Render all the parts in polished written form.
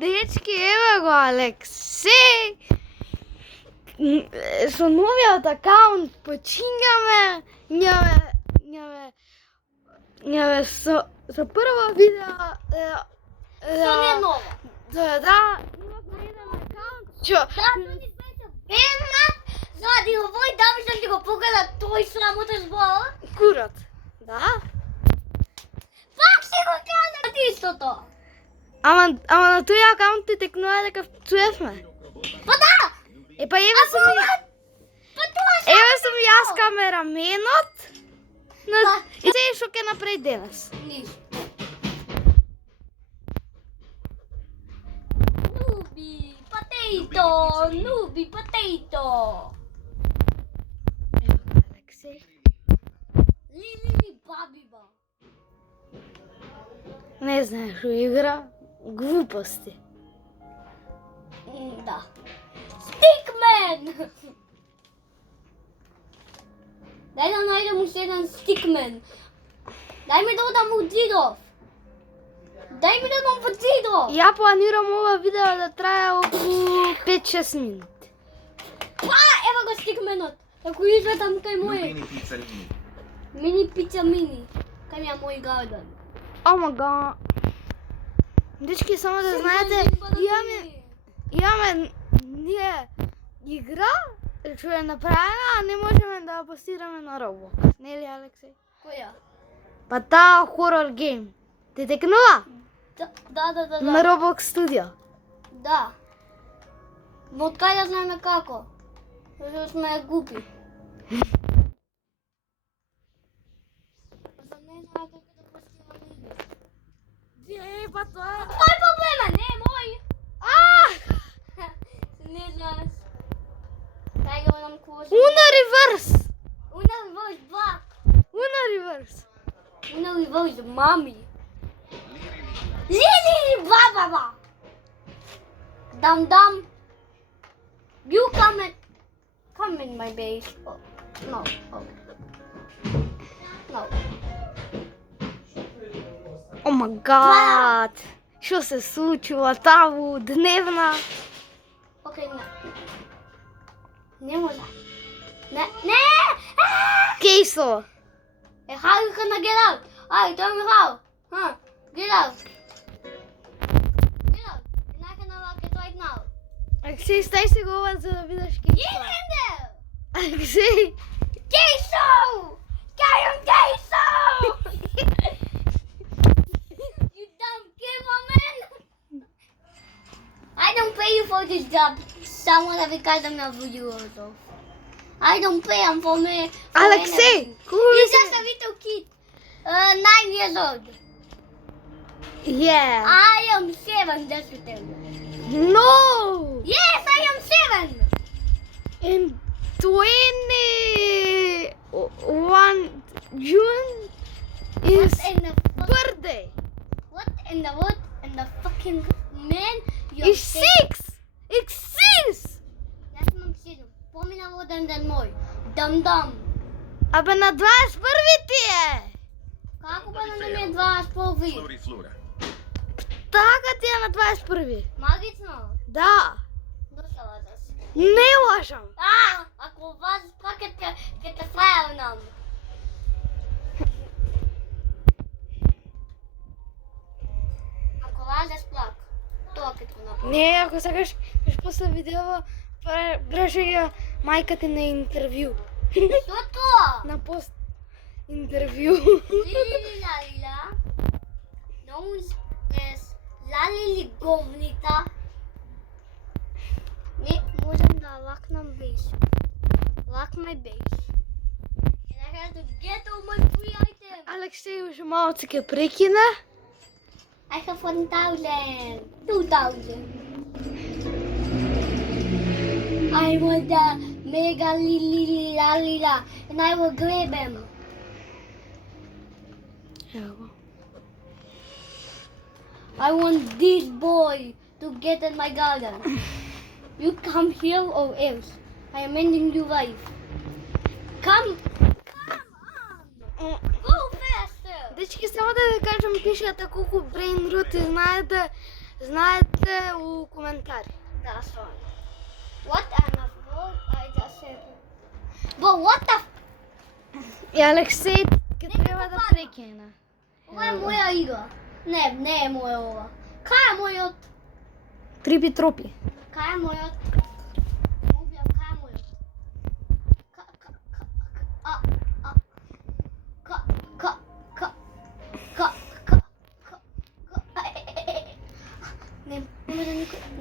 дечки, еве го Алексеј. Со новиот акаунт почињаме, Њаве со прво видео Со не ново. да, имавме еден акаунт, Да, тој ни беше бенат, заради овој да ми ќе го погледа тој срамотен збор. курот. Да? Пак си го кажа истото. Ама на тој акаунт ти текнува дека чуевме. Па да! Па еве сум Па тоа јас камераменот. И се што ќе направи денес? Ништо. Nubi potato. Ево го Алексеј. Лили бабиба. Не знаеш што игра? Глупости. Да. Stickman. Дај да најдем уште еден Stickman. Дај ми да одам у Дидов. Дај ми да одам во Дидов. Ја планирам ова видео да трае околу 5-6 минути. Па, ево го Stickmanот. Ако излетам кај мој Mini pizza mini. мини пица мини. Кај ја мој гарден. Ама га. Дечки, само да знаете, имаме ние игра што е направена, а не можеме да ја постираме на Roblox. Не ли, Алексеј? Која? Па таа хорор гейм. Ти текнува? Да. На Roblox Studio. Да. Но од кај да знаеме како? Зашто сме глупи. Не знам како да постираме игра. Па тоа е... Тој проблема, не е мој. Не знаеш. Дај го нам кожа. Уна реверс! Уна reverse black. Уна реверс! Уна reverse mami. Lili baba. Dum. You come in my base. Oh, no. Oh. No. О май гад! Што се случува таму дневна? Окей, не. Не може. Не. Кейсо! How you gonna get out? Alright, tell me how. Huh? Get out. Get out. And I can unlock it right now. Алексеј, стај се го ова за да видиш Get кейсо. in there! Алексеј! Queso! Get him, queso! You dumb cameraman! I don't pay you for this job. Someone have got them of you also. I don't pay him for me. for Алексеј! anything. He's just a little kid. 9 years old. Yeah! I am 7, just to tell you. No! Yes, I am 7. In 21 June is What in the fuck? birthday. What in the fucking man? Is 6! It's 6! Јас имам 7. Поминаводен ден мој. Дам. Абе на 21 ти е! Како па да не ми е 21? Floriflora. Така ти е на 21. Магично. Да! Доста лажаш. Не лажам! Ако вас плакат ќе те фајавнам. Ако лажеш плак, тоа ќе те направи. Не, ако сакаш, после видео прашај ја мајка ти на интервју. Што тоа? На пост интервју. Лилила. Known as Lalili Govnita. Не, можам да лакнам бейс. Lock my base. And I have to get all my free items. Алексеј уште малце ќе прекине. I have 1,000. 2,000. I want the mega lili lalila and I will grab him. Ево. I want this boy to get in my garden. You come here or else. I am ending your life. Come on! Go faster! Дечки, само да ви кажам, пишете колку брейн рути знаете знаете у коментари. That's right. What an word I just said. But what the... И Алексей ќе треба да прекине. Ова е моја игра. Не е моја ова. Кај е мојот? Трипи тропи. Кај е мојот? Мобија, кај е мојот?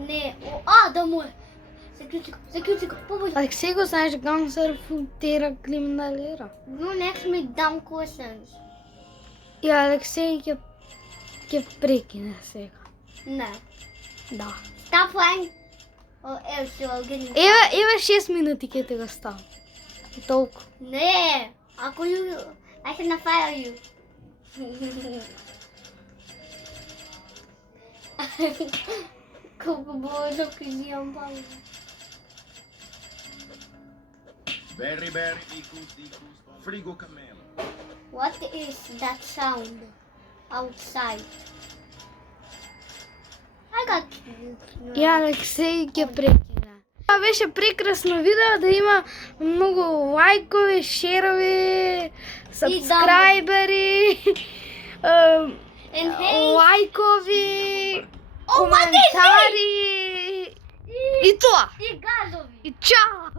Не, да мој. Заклучи го, побојно. Алексей го знаеш гангстер, футера, криминалера. You next me dumb questions. И Алексей ќе прекине сега. Не. Да. Stop playing or else you'll get in. Еве 6 минути ќе те го ставам. И толку. Не, ако you, I can fire you. Колку бързо кажи палево. Berry, icus, frigo camelo. What is that sound outside? I got И Алексей ќе прекине. Това беше прекрасно видео, да има многу лайкови, шерови, сабскрайбери, And hey, лайкови, Oh, what is коментари и тоа. и газови. И чао!